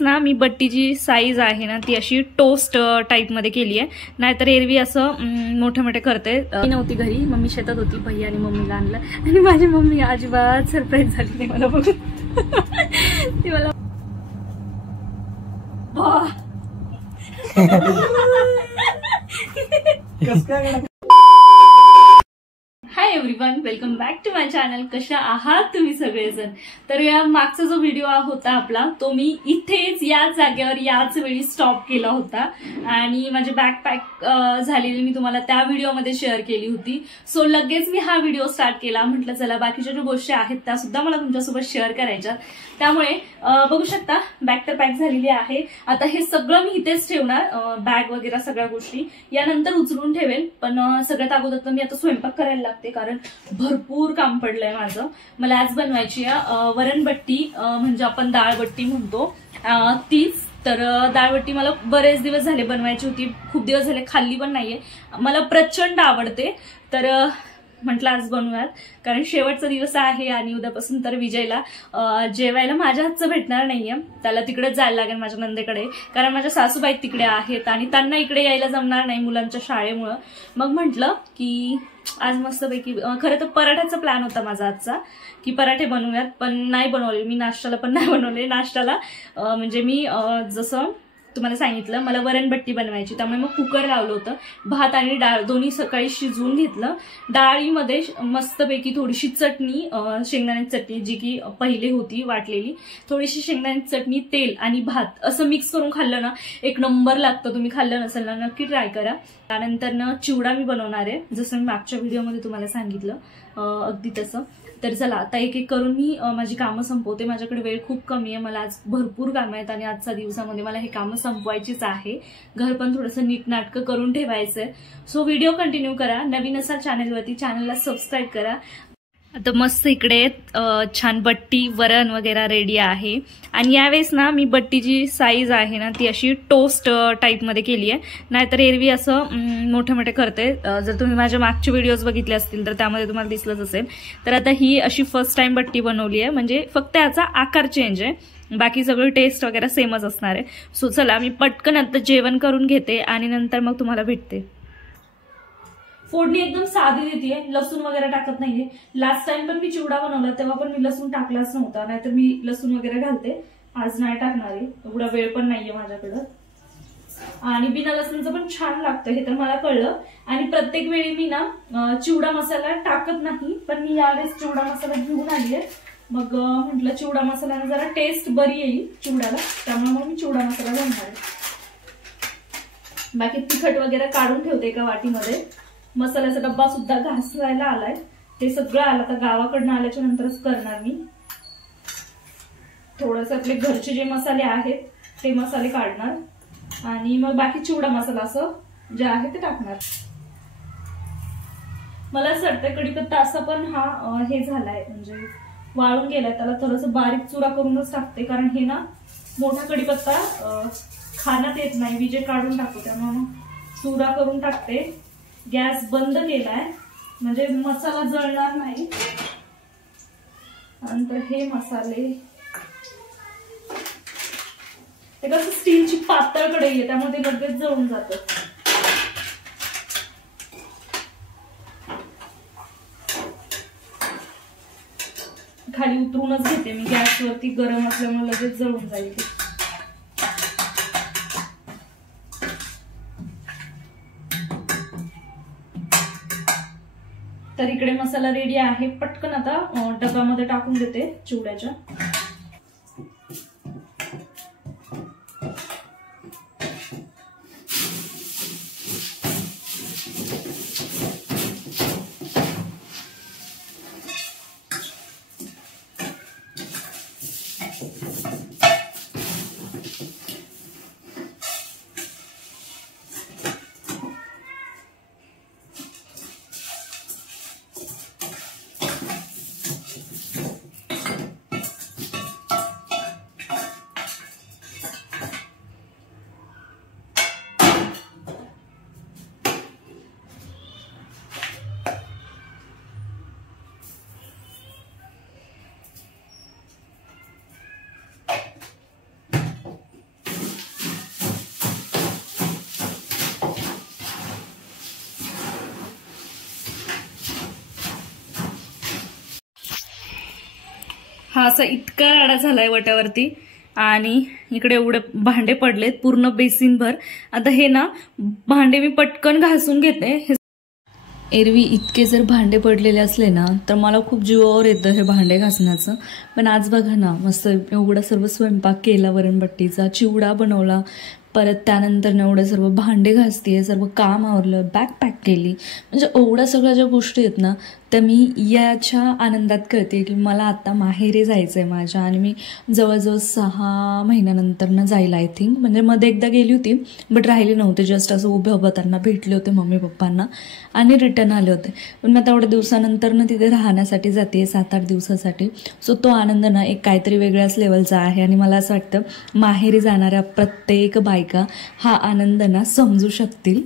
ना मी बट्टीची साईज आहे ना ती अशी टोस्ट टाइप मध्ये केली आहे, नाहीतर एरवी असं मोठे मोठे करते. मी नव्हती घरी, मम्मी शेतात होती, भैया आणि मम्मीला आणलं आणि माझी मम्मी अजिबात सरप्राईज झाली नाही मला बघून. ती मला hi everyone, welcome back to my channel. कशा आहात तुम्ही सगळेजण? तर या मागचा जो व्हिडिओ होता आपला तो मी इथेच याच जागेवर याच वेळी स्टॉप केला होता आणि माझी बॅकपॅक झालेली मी तुम्हाला त्या व्हिडिओमध्ये शेअर केली होती. सो लगेच मी हा व्हिडिओ स्टार्ट केला. म्हटलं चला बाकीच्या ज्या गोष्टी आहेत त्या सुद्धा मला तुमच्यासोबत शेअर करायच्या. त्यामुळे बघू शकता बॅग तर पॅक झालेली आहे. आता हे सगळं मी इथेच ठेवणार, बॅग वगैरे सगळ्या गोष्टी यानंतर उचलून ठेवेल. पण सगळ्यात अगोदर तर मी आता स्वयंपाक करायला लागते कारण भरपूर काम पडलंय माझं. मला आज बनवायची वरणबट्टी, म्हणजे आपण डाळबट्टी म्हणतो तीच. तर डाळबट्टी मला बरेच दिवस झाले बनवायची होती, खूप दिवस झाले खाल्ली पण नाहीये. मला प्रचंड आवडते, तर म्हटलं आज बनवूयात कारण शेवटचा दिवस आहे आणि उद्यापासून तर विजयला जेवायला माझ्या हातचं भेटणार नाहीये. त्याला तिकडे जायला लागेल माझ्या नंदेकडे, कारण माझ्या सासूबाई तिकडे आहेत आणि त्यांना इकडे यायला जमणार नाही मुलांच्या शाळेमुळं. मग म्हटलं की आज मस्तपैकी, खरं तर पराठ्याचा प्लॅन होता माझा आजचा की पराठे बनवूयात, पण नाही बनवले मी. नाश्त्याला पण नाही बनवले. नाश्त्याला म्हणजे मी जसं तुम्हाला सांगितलं मला वरणबट्टी बनवायची, त्यामुळे मग कुकर लावलं होतं. भात आणि डाळ दोन्ही सकाळी शिजवून घेतलं. डाळीमध्ये मस्तपैकी थोडीशी चटणी, शेंगदाण्याची चटणी जी की पहिले होती वाटलेली, थोडीशी शेंगदाण्याची चटणी, तेल आणि भात असं मिक्स करून खाल्लं ना एक नंबर लागतं. तुम्ही खाल्लं नसेल ना नक्की ट्राय करा. त्यानंतर ना चिवडा मी बनवणार आहे, जसं मी मागच्या व्हिडिओमध्ये तुम्हाला सांगितलं अगदी तसं. तर चला आता एक एक करून मी माझी कामं संपवते. माझ्याकडे वेळ खूप कमी आहे, मला आज भरपूर कामं आहेत आणि आजच्या दिवसामध्ये मला हे कामं संपवायचीच आहे. घर पण थोडंसं नीटनाटकं करून ठेवायचंय. सो व्हिडिओ कंटिन्यू करा. नवीन असाल चॅनलवरती चॅनलला सबस्क्राईब करा. आता मस्त इकडे छान बट्टी वरण वगैरे रेडी आहे. आणि यावेळेस ना मी बट्टीची साईज आहे ना ती अशी टोस्ट टाइप मध्ये केली आहे, नाहीतर एरवी असं मोठे मोठे करते. जर तुम्ही माझ्या मागचे व्हिडिओज बघितले असतील तर त्यामध्ये तुम्हाला दिसलंच असेल. तर आता ही अशी फर्स्ट टाइम बट्टी बनवली आहे, म्हणजे फक्त याचा आकार चेंज आहे, बाकी सगळं टेस्ट वगैरे सेमच असणार आहे. सो चला मी पटकन आता जेवण करून घेते आणि नंतर मग तुम्हाला भेटते. फोडणी एकदम साधी देते, लसूण वगैरे टाकत नाहीये. लास्ट टाइम पण मी चिवडा बनवला तेव्हा पण मी लसूण टाकलाच नव्हता, नाहीतर मी लसूण वगैरे घालते. आज नाही टाकणार आहे, एवढा वेळ पण नाहीये माझ्याकडं. आणि बिना लसूणचं पण छान लागतं हे तर मला कळलं. आणि प्रत्येक वेळी मी ना चिवडा मसाला टाकत नाही, पण मी यावेळेस चिवडा मसाला घेऊन आली आहे. मग म्हटलं चिवडा मसाल्याने जरा टेस्ट बरी येईल चिवड्याला, त्यामुळे मग मी चिवडा मसाला घालणार आहे. बाकी तिखट वगैरे काढून ठेवते एका वाटीमध्ये. मसाल्याचा डब्बा सुद्धा घासायला आलाय, ते सगळं आलं तर गावाकडनं आल्याच्या नंतरच करणार मी. थोडंसं आपले घरचे जे मसाले आहेत ते मसाले काढणार आणि मग बाकी चिवडा मसाला असं जे आहे ते टाकणार. मला असं वाटतं कढीपत्ता असा पण हा हे झालाय, म्हणजे वाळून गेलाय, त्याला थोडंसं बारीक चुरा करूनच टाकते, कारण हे ना मोठा कढीपत्ता खाण्यात येत नाही, विजे काढून टाकतो, त्यामुळे चुरा करून टाकते. गॅस बंद केलाय म्हणजे मसाला जळणार नाही. नंतर हे मसाले, ते कसं स्टीलची पातळ कढई आहे त्यामुळे ते लगेच जळून जातं. खाली उतरूनच घेते मी, गॅसवरती गरम असल्यामुळे लगेच जळून जाईल. तर इकडे मसाला रेडी आहे. पटकन आता डब्यामध्ये टाकून देते चिवड्याच्या. हा असा इतका राडा झालाय वट्यावरती आणि इकडे एवढे भांडे पडलेत पूर्ण बेसिनभर. आता हे ना भांडे मी पटकन घासून घेते. एरवी इतके जर भांडे पडलेले असले ना तर मला खूप जीवावर येतं हे भांडे घासण्याचं. पण आज बघा ना मस्त एवढा सर्व स्वयंपाक केला, वरणबट्टीचा चिवडा बनवला, परत त्यानंतर एवढं सर्व भांडे घासतीये, सर्व काम आवरलं, बॅग पॅक केली. म्हणजे एवढ्या सगळ्या ज्या गोष्टी आहेत ना त्या मी याच्या आनंदात करते की मला आता माहेरी जायचंय माझ्या. आणि मी जवळजवळ 6 महिन्यानंतर जाईल आय थिंक. म्हणजे मध्ये एकदा गेली होती बट राहिले नव्हते, जस्ट असं उभे उभं त्यांना भेटले होते मम्मी पप्पांना आणि रिटर्न आले होते. पण मी तेवढ्या दिवसानंतर तिथे राहण्यासाठी जाते 7-8 दिवसासाठी. सो तो आनंद ना एक काहीतरी वेगळ्याच लेवलचा आहे. आणि मला असं वाटतं माहेरी जाणाऱ्या प्रत्येक बायका हा आनंद ना समजू शकतील.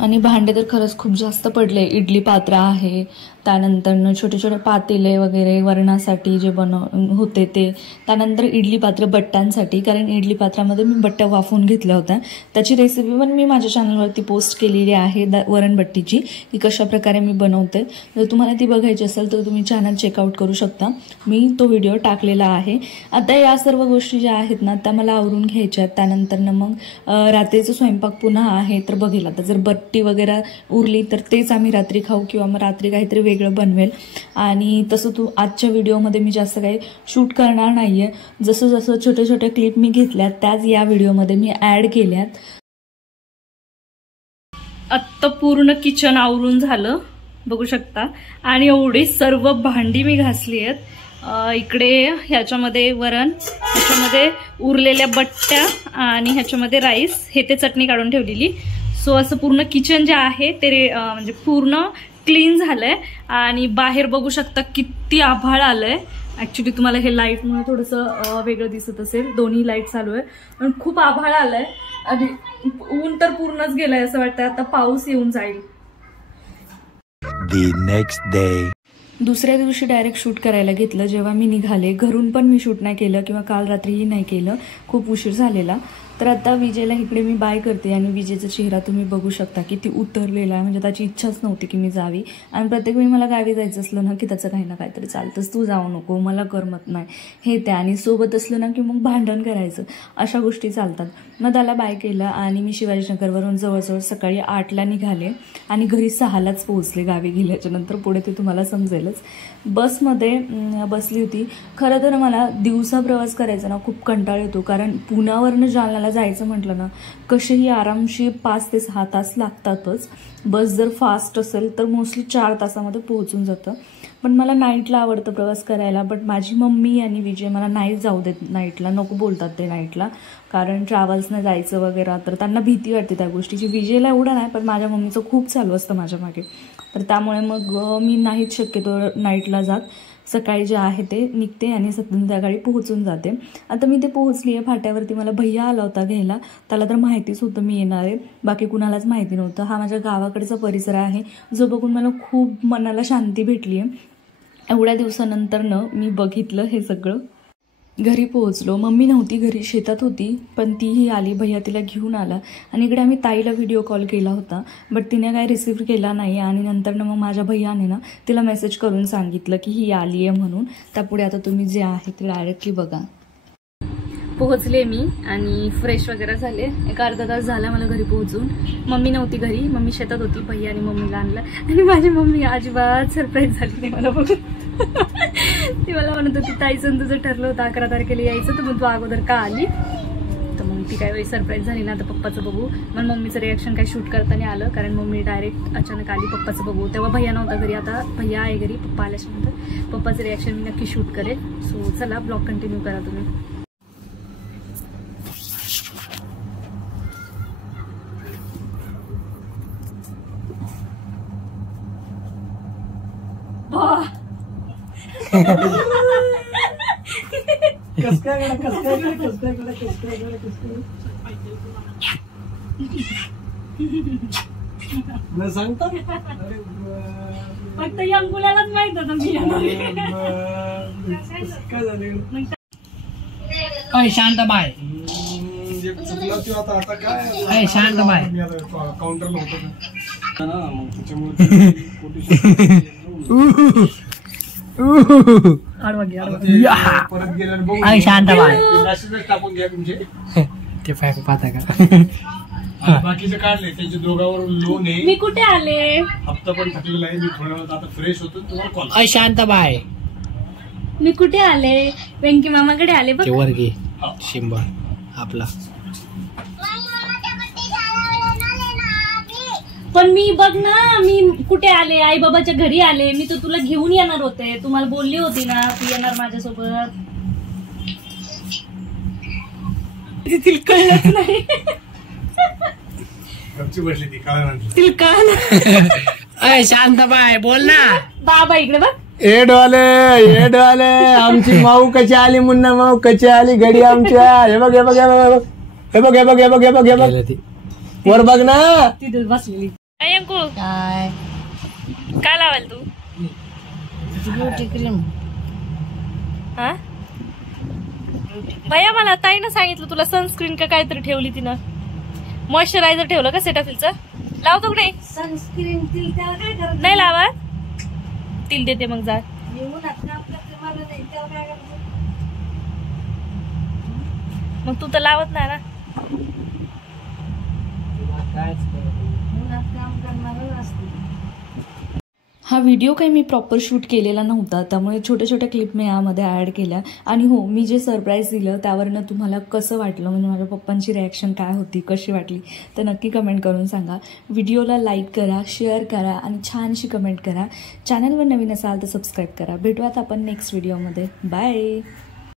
आणि भांडे तर खरंच खूप जास्त पडले. इडली पात्र आहे, त्यानंतर छोटे छोटे पातेले वगैरे वरणासाठी जे होते ते, त्यानंतर इडली पात्र बट्ट्यांसाठी, कारण इडली पात्रामध्ये मी बट्ट्या वाफवून घेतल्या होत्या. त्याची रेसिपी पण मी माझ्या चॅनलवरती पोस्ट केलेली आहे वरणबट्टीची, की कशा प्रकारे मी बनवते. जर तुम्हाला ती बघायची असेल तर तुम्ही चॅनल चेकआउट करू शकता, मी तो व्हिडिओ टाकलेला आहे. आता या सर्व गोष्टी ज्या आहेत ना त्या मला आवरून घ्यायच्या आहेत. त्यानंतर मग रात्रीचा स्वयंपाक पुन्हा आहे तर बघेल. आता जर बट्टी वगैरे उरली तर तेच आम्ही रात्री खाऊ किंवा मग रात्री काहीतरी वेगळं बनवेल. आणि तसं आजच्या व्हिडिओमध्ये मी जास्त काही शूट करणार नाहीये. जसं जसं छोटे छोटे क्लिप मी घेतल्यात त्याच या व्हिडिओमध्ये मी ऍड केल्यात. आत्ता पूर्ण किचन आवरून झालं बघू शकता. आणि एवढी सर्व भांडी मी घासली आहेत. इकडे ह्याच्यामध्ये वरण, ह्याच्यामध्ये उरलेल्या बट्ट्या आणि ह्याच्यामध्ये राईस, हे ते चटणी काढून ठेवलेली. सो असं पूर्ण किचन जे आहे ते म्हणजे पूर्ण क्लीन झालंय. आणि बाहेर बघू शकता किती आभाळ आलंय. ऍक्च्युली तुम्हाला हे लाईटमुळे थोडंसं वेगळं दिसत असेल, दोन्ही लाईट चालू आहे आणि खूप आभाळ आलंय. आणि ऊन तर पूर्णच गेलंय असं वाटतं आता पाऊस येऊन जाईल. दुसऱ्या दिवशी डायरेक्ट शूट करायला घेतलं जेव्हा मी निघाले. घरून पण मी शूट नाही केलं किंवा काल रात्रीही नाही केलं, खूप उशीर झालेला. तर आता विजयला इकडे मी बाय करते आणि विजयचा चेहरा तुम्ही बघू शकता की ती उतरलेला आहे. म्हणजे त्याची इच्छाच नव्हती की मी जावी. आणि प्रत्येक वेळी मला गावी जायचं असलं ना की त्याचं काही ना काहीतरी चालतंच, तू जाऊ नको, मला करमत नाही हे ते. आणि सोबत असलं ना की मग भांडण करायचं, अशा गोष्टी चालतात. मग त्याला बाय केलं आणि मी शिवाजीनगरवरून जवळजवळ सकाळी 8ला निघाले आणि घरी 6लाच पोहोचले. गावी गेल्याच्या नंतर पुढे ते तुम्हाला समजेलच. बसमध्ये बसली होती. खरं तर मला दिवसा प्रवास करायचा ना खूप कंटाळ येतो, कारण पुण्यावरनं जालन्याला जायचं म्हटलं ना कसेही आरामशीर 5 ते 6 तास लागतातच. बस जर फास्ट असेल तर मोस्टली 4 तासामध्ये पोहोचून जातं. पण मला नाईटला आवडतं प्रवास करायला. बट माझी मम्मी आणि विजय मला नाही जाऊ देत नाईटला, नको बोलतात ते नाईटला, कारण ट्रॅव्हल्सनं जायचं वगैरे तर त्यांना भीती वाटते त्या गोष्टीची. विजयला एवढं नाही पण माझ्या मम्मीचं खूप चालू असतं माझ्या मागे. तर त्यामुळे मग मी नाहीच शक्यतो नाईटला जात. सकाळी जे आहे ते निघते आणि संध्याकाळी पोहोचून जाते. आता मी ते पोहोचली आहे फाट्यावरती. मला भैया आला होता घ्यायला, त्याला तर माहितीच होतं मी येणार आहे, बाकी कुणालाच माहिती नव्हतं. हा माझ्या गावाकडचा परिसर आहे जो बघून मला खूप मनाला शांती भेटली आहे. एवढ्या दिवसानंतरनं मी बघितलं हे सगळं. घरी पोहोचलो. मम्मी नव्हती घरी, शेतात होती, पण तीही आली. भैया तिला घेऊन आला आणि इकडे आम्ही ताईला व्हिडिओ कॉल केला होता बट तिने काही रिसीव्ह केला नाही. आणि नंतर मग माझ्या भैयाने ना तिला मेसेज करून सांगितलं की ही आली आहे म्हणून. त्यापुढे आता तुम्ही जे आहे ते डायरेक्टली बघा. पोहोचले मी आणि फ्रेश वगैरे झाले. एक अर्धा तास झाला मला घरी पोहोचून. मम्मी नव्हती घरी, मम्मी शेतात होती. भैया आणि मम्मीला आणलं आणि माझी मम्मी अजिबात सरप्राईज झाली नाही मला बघून. ती मला म्हणत होती ताईचं तुझं ठरलं होतं 11 तारखेला यायचं, तर मग तू अगोदर का आली. तर मग ती काही वेळी सरप्राईज झाली ना. तर पप्पाचं बघू. मग मम्मीचं रिॲक्शन काही शूट करताना आलं, कारण मम्मी डायरेक्ट अचानक आली. पप्पाचं बघू. तेव्हा भैया नव्हता घरी, आता भैया आहे घरी. पप्पा आल्याच्यानंतर पप्पाचं रिॲक्शन मी नक्की शूट करेल. सो चला ब्लॉग कंटिन्यू करा तुम्ही. सांगता फक्त या मुलालाच माहित होतं मी काय झालं. शांत बाय, आता काय शांत बाय. काउंटरला होतं ना मग त्याच्यामुळे परत गेल्यावर बघू. आई शांत बाय ते मेसेजच टाकून घ्या तुमचे. ते पाहता का आणि बाकीचे काढले त्यांच्या दोघांवर लोन आहे. मी कुठे आले? हप्ता पण थकलेला आहे. मी थोड्या वेळात आता फ्रेश होतो तुम्हाला कॉल. आई शांत बाय मी कुठे आले? वेंकी मामाकडे आले बघ. ते वर घे शिंबा आपला. पण मी बघ ना, मी कुठे आले? आई बाबाच्या घरी आले. मी तर तुला घेऊन येणार होते. तुम्हाला बोलली होती ना तू येणार माझ्यासोबत. तिला कळलंच नाही. गपची बसली ती काय म्हणते. तिला कळलं. अय शांत बाय बोल ना. बाबा इकडे बघ. हे डोले आमची माऊ कशी आली, मुन्ना माऊ कशी आली घडी आमच्या. हे बघ हे बघ हे बघ हे बघ हे बघ हे बघ हे बघ हे बघ गेलं ते. वर बघ ना. तिथे बसलेली. अंकू काय काय लावाल तू? Beauty cream. हा भैया, मला ताईनं सांगितलं तुला सनस्क्रीन का काहीतरी ठेवली तिनं. मॉइश्चरायझर ठेवलं का सेटाफिलचं? लावतो कुठे? सनस्क्रीन तिल त्याला काय करत नाही लावत. तिल देते मग जा. येऊन आपलं मला नाही त्याला काय करायचं. मग तू तर लावत नाही ना. उन्हात काम करणारच असते. हा व्हिडिओ काही मी प्रॉपर शूट केलेला नव्हता, त्यामुळे छोट्या छोट्या क्लिप मी यामध्ये ॲड केल्या. आणि हो, मी जे सरप्राईज दिलं त्यावरनं तुम्हाला कसं वाटलं, म्हणजे माझ्या पप्पांची रिॲक्शन काय होती, कशी वाटली, तर नक्की कमेंट करून सांगा. व्हिडिओला लाईक करा, शेअर करा आणि छानशी कमेंट करा. चॅनलवर नवीन असाल तर सबस्क्राईब करा. भेटूयात आपण नेक्स्ट व्हिडिओमध्ये. बाय.